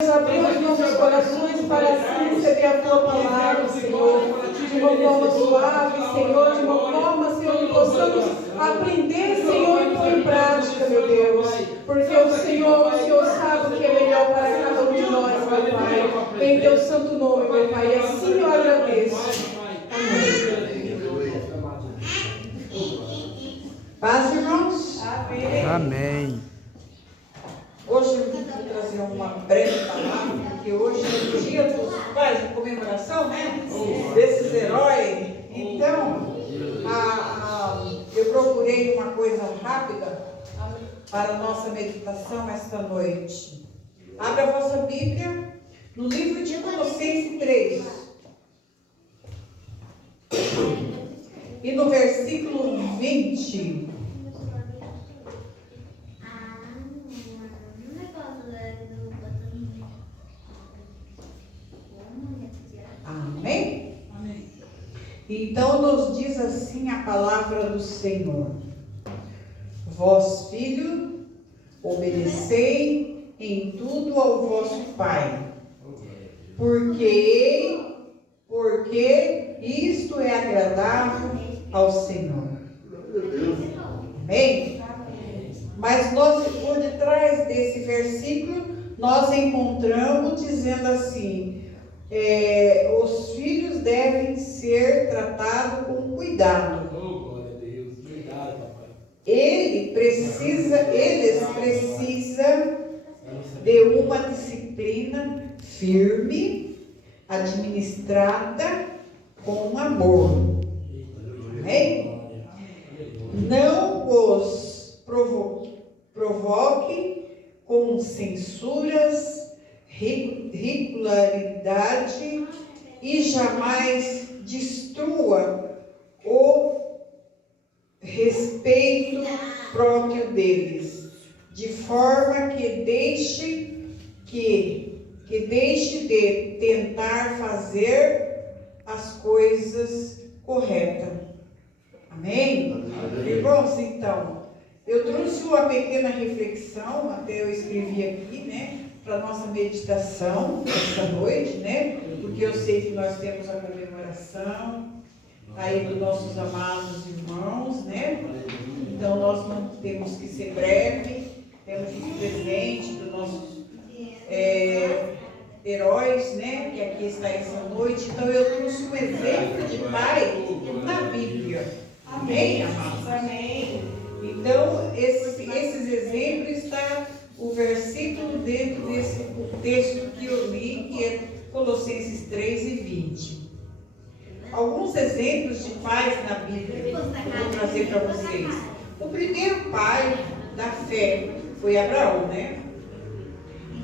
Abrir os nossos corações para assim receber a tua palavra, Senhor, de uma forma suave, Senhor, de uma forma, Senhor, que possamos aprender, Senhor, e pôr em prática, meu Deus, porque o Senhor sabe o que é melhor para cada um de nós, meu Pai, em teu santo nome, meu Pai, e assim eu agradeço. Amém. Paz, irmãos? Amém. Amém. Hoje eu vim trazer uma breve palavra, porque hoje é o dia dos pais, de comemoração, né? Desses heróis. Então, eu procurei uma coisa rápida para a nossa meditação esta noite. Abra a vossa Bíblia no livro de Colossenses 3. E no versículo 20. Amém? Amém. Então nos diz assim a palavra do Senhor: Vós, filho, obedecei em tudo ao vosso Pai, porque isto é agradável ao Senhor. Amém? Mas nós, por detrás desse versículo, nós encontramos dizendo assim: os filhos devem ser tratados com cuidado. Glória a Deus. Obrigado, papai. Eles precisam de uma disciplina firme, administrada com amor. Amém? Não os provoque com censuras, regularidade, e jamais destrua o respeito próprio deles, de forma que deixe de tentar fazer as coisas corretas. Amém? Irmãos, então, eu trouxe uma pequena reflexão, até eu escrevi aqui, né? Para nossa meditação esta noite, né? Porque eu sei que nós temos a comemoração aí dos nossos amados irmãos, né? Então nós não temos que ser breve, temos que ser presente dos nossos heróis, né? Que aqui está essa noite. Então eu trouxe um exemplo de pai na Bíblia. Amém, amados? Amém. Então esses exemplos estão o versículo dentro desse texto que eu li, que é Colossenses 3 e 20. Alguns exemplos de pais na Bíblia que eu vou trazer para vocês. O primeiro pai da fé foi Abraão, né?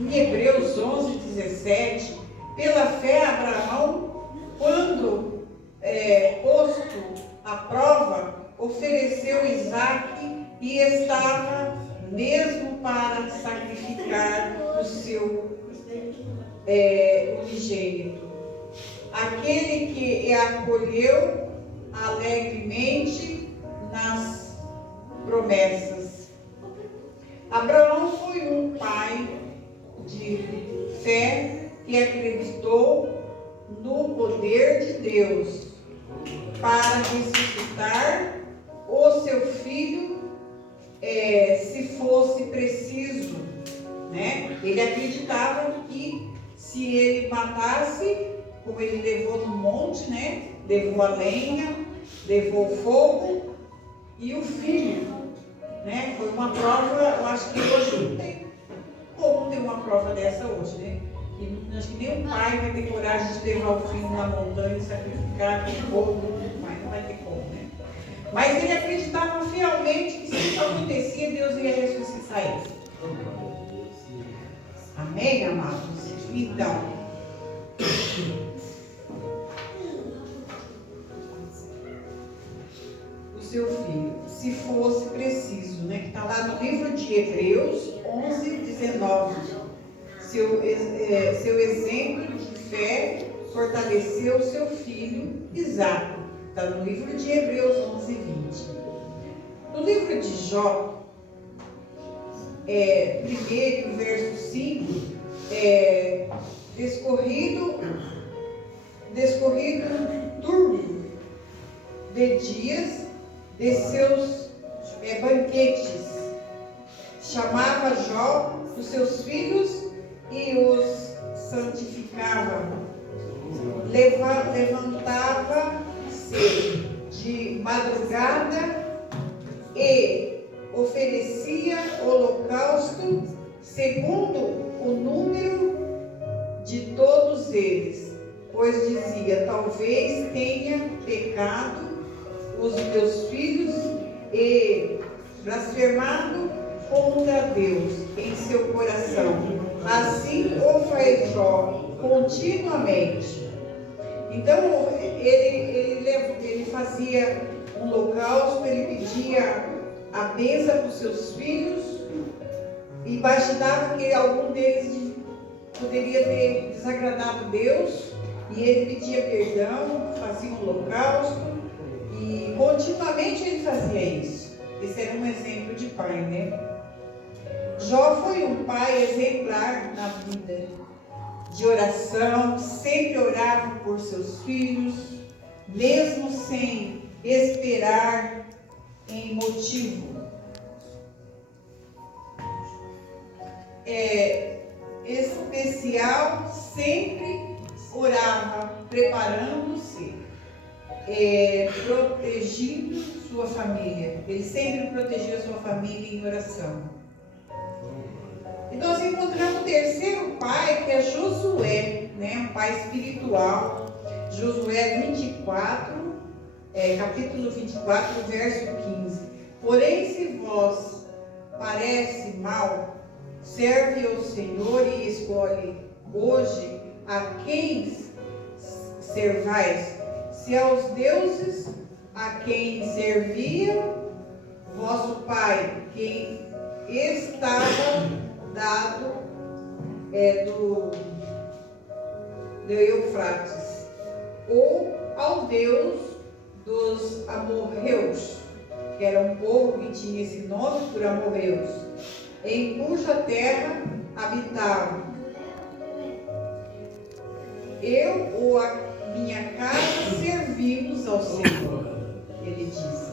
Em Hebreus 11, 17, pela fé Abraão, quando posto à prova, ofereceu Isaque e estava mesmo para sacrificar o seu unigênito, aquele que acolheu alegremente nas promessas. Abraão foi um pai de fé que acreditou no poder de Deus para ressuscitar o seu filho, se fosse preciso, né? Ele acreditava que se ele matasse, como ele levou no monte, né? Levou a lenha, levou o fogo e o filho, né? Foi uma prova, eu acho que hoje não tem como ter uma prova dessa hoje, né? E acho que nenhum pai vai ter coragem de levar o filho na montanha e sacrificar com fogo, mas não vai ter como, né? Mas ele acreditava fielmente que se isso acontecia, Deus ia ressuscitar ele. Amém, amados? Então, o seu filho, se fosse preciso, né? Que está lá no livro de Hebreus 11, 19. Seu exemplo de fé fortaleceu seu filho Isaque. Está no livro de Hebreus 11, 20. No livro de Jó, primeiro, verso 5, descorrido turno de dias de seus banquetes. Chamava Jó os seus filhos e os santificava. Levantava-se de madrugada e oferecia holocausto segundo o número de todos eles, pois dizia: talvez tenha pecado os meus filhos e blasfemado contra Deus em seu coração. Assim o faz Jó continuamente. Então ele fazia um holocausto, ele pedia a bênção para os seus filhos e imaginava que algum deles poderia ter desagradado Deus, e ele pedia perdão, fazia um holocausto e continuamente ele fazia isso. Esse era um exemplo de pai, né? Jó foi um pai exemplar na vida, de oração, sempre orava por seus filhos, mesmo sem esperar em motivo. Especial, sempre orava, preparando-se, protegendo sua família. Ele sempre protegia sua família em oração. E nós encontramos o terceiro pai, que é Josué, né? Um pai espiritual. Josué 24, capítulo 24, verso 15. Porém, se vós parece mal, serve ao Senhor e escolhe hoje a quem servais, se aos deuses a quem servia vosso pai, quem estava dado do Eufrates, ou ao Deus dos amorreus, que era um povo que tinha esse nome por amorreus, em cuja terra habitava. Eu ou a minha casa servimos ao Senhor, ele disse.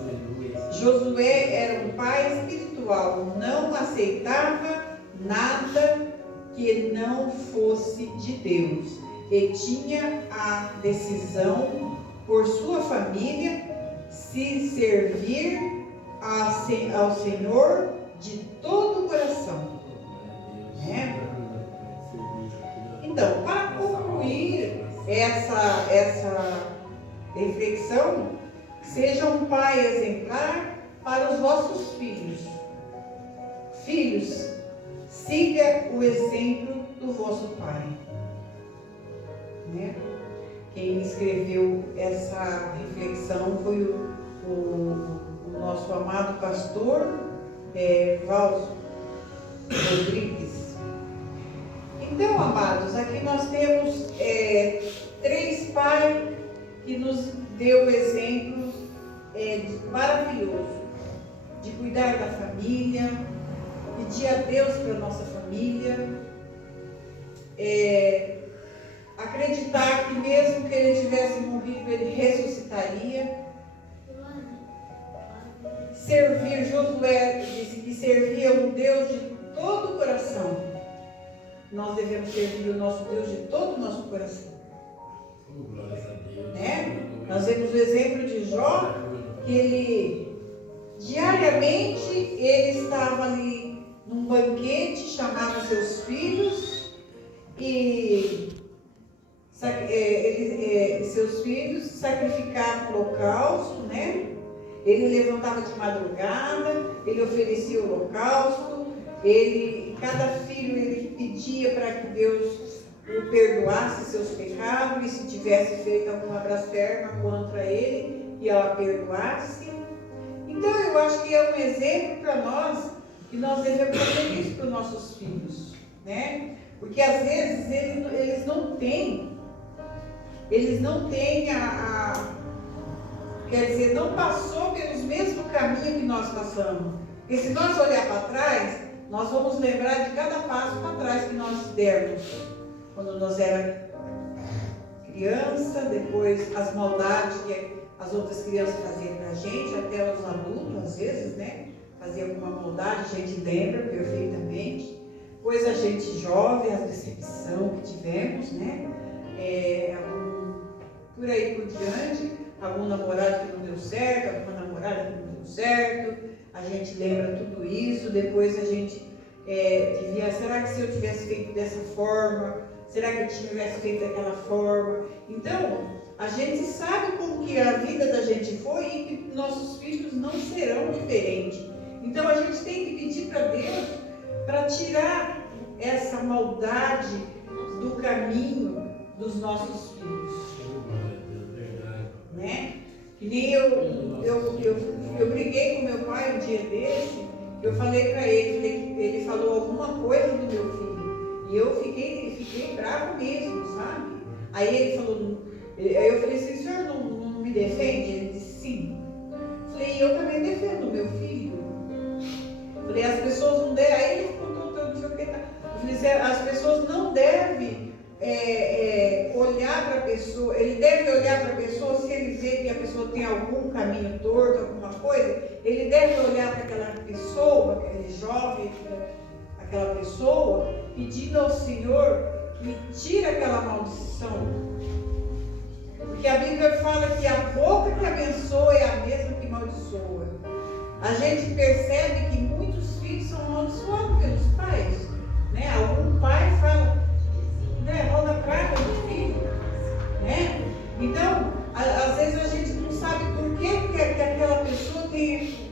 Josué era um pai espiritual, não aceitava nada que não fosse de Deus, e tinha a decisão por sua família se servir ao Senhor de todo o coração, né? Então, para concluir essa reflexão, seja um pai exemplar para os vossos filhos. Filhos, siga o exemplo do vosso pai, né? Quem escreveu essa reflexão foi o nosso amado pastor Valso Rodrigues. Então, amados, aqui nós temos 3 pais que nos deu exemplos maravilhosos de cuidar da família, pedir a Deus para a nossa família, acreditar que mesmo que ele tivesse morrido, ele ressuscitaria. Servir, Josué disse que servia um Deus de todo o coração. Nós devemos servir o nosso Deus de todo o nosso coração. Né? Nós vemos o exemplo de Jó, que ele diariamente ele estava ali num banquete, chamava seus filhos e seus filhos sacrificavam o holocausto, né? Ele levantava de madrugada, ele oferecia o holocausto, cada filho ele pedia para que Deus o perdoasse seus pecados, e se tivesse feito alguma blasfêmia contra ele, e ela perdoasse. Então eu acho que é um exemplo para nós, que nós devemos fazer isso para os nossos filhos, né? Porque às vezes eles não têm quer dizer, não passou pelos mesmos caminhos que nós passamos. Porque se nós olhar para trás, nós vamos lembrar de cada passo para trás que nós demos. Quando nós éramos criança, depois as maldades que as outras crianças faziam para a gente, até os adultos às vezes, né? Fazia alguma maldade, a gente lembra perfeitamente. Depois a gente jovem, a decepção que tivemos, né? Por aí por diante, algum namorado que não deu certo, alguma namorada que não deu certo, a gente lembra tudo isso, depois a gente será que se eu tivesse feito dessa forma, será que eu tivesse feito daquela forma? Então, a gente sabe como que a vida da gente foi e que nossos filhos não serão diferentes. Então, a gente tem que pedir para Deus para tirar essa maldade do caminho dos nossos filhos. Né? Que nem eu briguei com meu pai um dia desse, eu falei para ele falou alguma coisa do meu filho, e eu fiquei bravo mesmo, sabe? Aí ele falou, aí eu falei assim, o senhor não me defende? Ele disse, sim. Eu falei, eu também defendo meu filho. Eu falei, as pessoas não devem, aí ele ficou todo, não sei o que, tá? Eu falei, as pessoas não devem olhar para a pessoa, ele deve olhar para a pessoa, se ele vê que a pessoa tem algum caminho torto, alguma coisa, ele deve olhar para aquela pessoa, aquele jovem, aquela pessoa, pedindo ao Senhor que tire aquela maldição. Porque a Bíblia fala que a boca que abençoa é a mesma que amaldiçoa. A gente percebe que muitos filhos são amaldiçoados pelos pais, né? Algum pai fala, roda praga do filho, né? Então, às vezes a gente não sabe por que aquela pessoa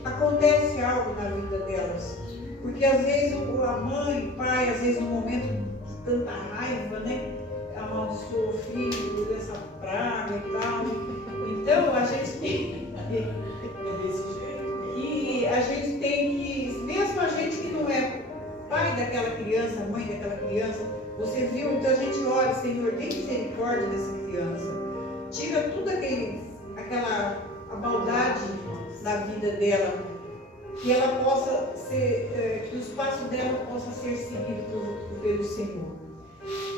acontece algo na vida delas. Porque às vezes a mãe, o pai, às vezes no momento de tanta raiva, né? Amaldiçoa o filho por essa praga e tal. Então, a gente tem que, mesmo a gente que não é pai daquela criança, mãe daquela criança, você viu? Então a gente ora, Senhor, tem misericórdia dessa criança. Tira tudo a maldade da vida dela, que ela possa ser, que os passos dela possam ser seguidos pelo Senhor.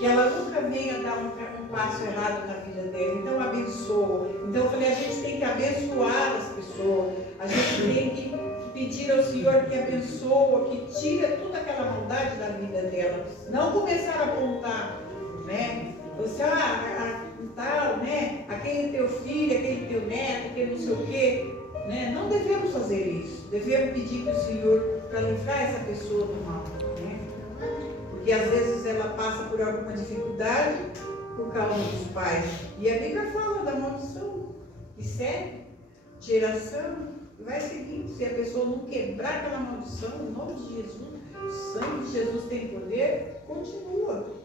Que ela nunca venha dar um passo errado na vida dela. Então abençoa. Então eu falei, a gente tem que abençoar as pessoas. A gente tem que pedir ao Senhor que abençoa, que tira toda aquela maldade da vida dela. Não começar a apontar, né? Você, tal, né? Aquele teu filho, aquele teu neto, aquele não sei o quê. Né? Não devemos fazer isso. Devemos pedir para o Senhor para livrar essa pessoa do mal. Né? Porque às vezes ela passa por alguma dificuldade por causa dos pais. E a Bíblia fala da maldição que segue geração. Vai seguindo, se a pessoa não quebrar aquela maldição, em nome de Jesus, o sangue de Jesus tem poder, continua.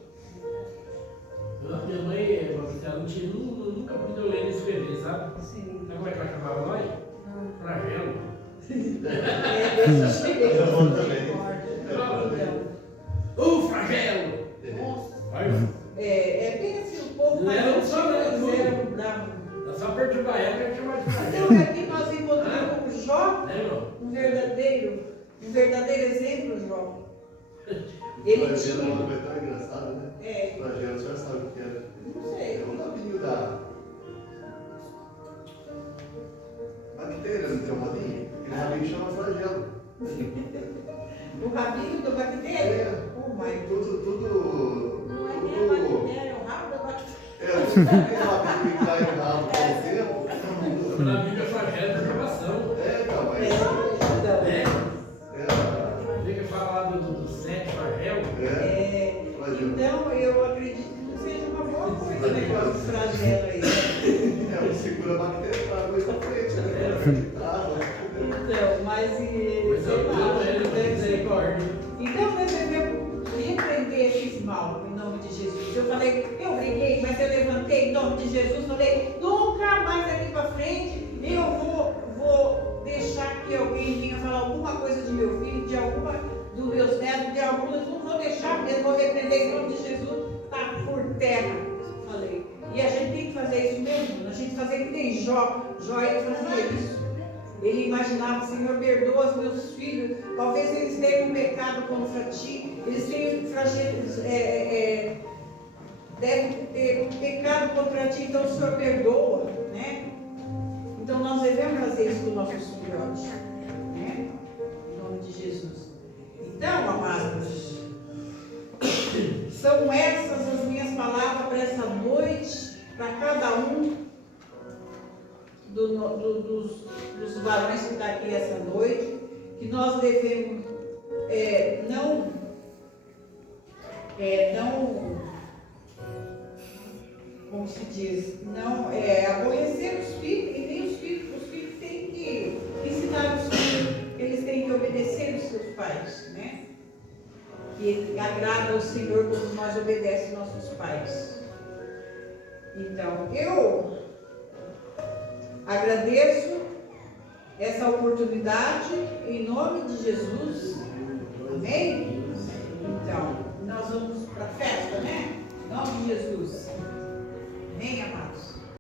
Minha mãe, ela nunca pediu ler e escrever, sabe? Sim. Sabe como é que ela chamava nós? Flagelo. Desse jeito. Eu também. Flagelo! Nossa. É bem assim, o povo mais antigo, eles eram bravos. É só perturbar ela que a gente chama de flagelo. Então aqui nós encontramos Jó, um verdadeiro exemplo, Jó. Ele tinha. É tão engraçado, né? Flagelo, a senhora sabe o que era? Não sei. É um rabinho da bactéria, não tem um rabinho? Aquele rabinho chama flagelo. O rabinho da bactéria? Oh my God. Tudo. Não é nem a bactéria, é o rabo da bactéria. Aquele rabinho que cai no rabo com o tempo. Na Bíblia, flagelo é perturbação. Então, mas. Tem que falar do sete flagelo. Então, eu acredito que seja uma boa coisa o negócio do flagelo aí. Segura a bactéria para a coisa pra frente, né? Então, mas sei lá, então nós devemos repreender esse mal em nome de Jesus. Eu falei, eu briguei, mas eu levantei em nome de Jesus, falei, nunca mais daqui para frente eu vou deixar que alguém venha falar alguma coisa de meu filho, de alguma dos meus netos, de algumas, não vou deixar mesmo, vou repreender em nome de Jesus, tá por terra. Falei. E a gente tem que fazer isso mesmo, a gente fazer que nem Jó. Jó ele fazia isso. Ele imaginava, Senhor, perdoa os meus filhos. Talvez eles tenham pecado contra ti. Eles tenham devem ter pecado contra ti, então o Senhor perdoa, né? Então nós devemos fazer isso com nossos filhotes, né? Em nome de Jesus. Então, amados, são essas as minhas palavras para essa noite, para cada um dos varões que está aqui essa noite, que nós devemos não como se diz, não aborrecer os filhos, e nem os filhos têm que ensinar os filhos, eles têm que obedecer os seus pais, né? Que agrada ao Senhor quando nós obedecemos nossos pais. Então, eu agradeço essa oportunidade em nome de Jesus. Amém? Então, nós vamos para a festa, né? Em nome de Jesus.